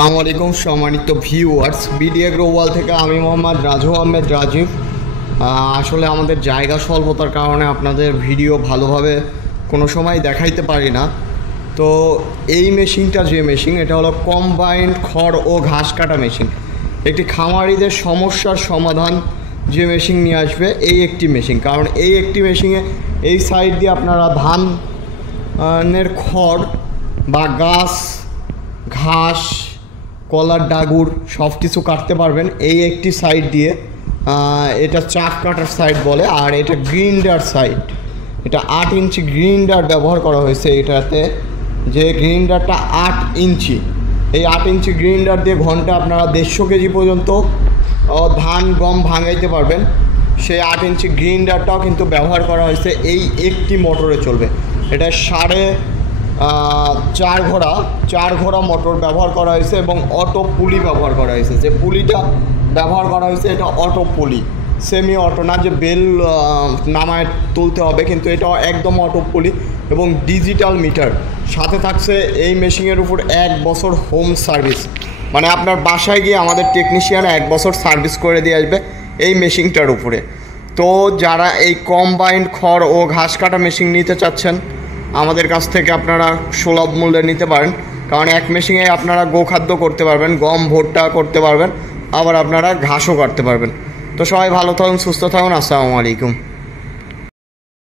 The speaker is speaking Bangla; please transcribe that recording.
আসসালামু আলাইকুম সম্মানিত ভিউয়ার্স, বিডি এগ্রো ওয়ার্ল্ড থেকে আমি মোহাম্মদ রাজু আহমেদ রাজীব। আসলে আমাদের জায়গা স্বল্পতার কারণে আপনাদের ভিডিও ভালোভাবে কোনো সময় দেখাইতে পারি না। তো এই মেশিনটা যে মেশিন, এটা হলো কম্বাইন্ড খড় ও ঘাস কাটা মেশিন। একটি খামারিদের সমস্যার সমাধান যে মেশিন নিয়ে আসবে এই একটি মেশিন। কারণ এই একটি মেশিনে এই সাইড দিয়ে আপনারা ধানের খড় বা গাছ, ঘাস, কলার ডাগুর সব কিছু কাটতে পারবেন এই একটি সাইড দিয়ে। এটা চাক কাটার সাইড বলে, আর এটা গ্রিন্ডার সাইড। এটা 8 ইঞ্চি গ্রিন্ডার ব্যবহার করা হয়েছে এটাতে, যে গ্রিন্ডারটা 8 ইঞ্চি। এই 8 ইঞ্চি গ্রিন্ডার দিয়ে ঘন্টা আপনারা 150 কেজি পর্যন্ত ধান গম ভাঙাইতে পারবেন। সেই 8 ইঞ্চি গ্রিন্ডারটাও কিন্তু ব্যবহার করা হয়েছে এই একটি মোটরে চলবে। এটা 4.5 ঘোড়া মোটর ব্যবহার করা হয়েছে এবং অটো পুলি ব্যবহার করা হয়েছে। যে পুলিটা ব্যবহার করা হয়েছে এটা অটো পুলি, সেমি অটো না, যে বেল নামায় তুলতে হবে, কিন্তু এটা একদম অটো পুলি এবং ডিজিটাল মিটার। সাথে থাকছে এই মেশিনের উপর 1 বছর হোম সার্ভিস, মানে আপনার বাসায় গিয়ে আমাদের টেকনিশিয়ান 1 বছর সার্ভিস করে দিয়ে আসবে এই মেশিনটার উপরে। তো যারা এই কম্বাইন্ড খড় ও ঘাস কাটা মেশিন নিতে চাচ্ছেন আমাদের কাছ থেকে আপনারা সুলভ মূল্যে নিতে পারেন। কারণ এক মেশিনে আপনারা গোখাদ্য করতে পারবেন, গম ভুট্টা করতে পারবেন, আবার আপনারা ঘাসও কাটতে পারবেন। তো সবাই ভালো থাকুন, সুস্থ থাকুন। আসসালামু আলাইকুম।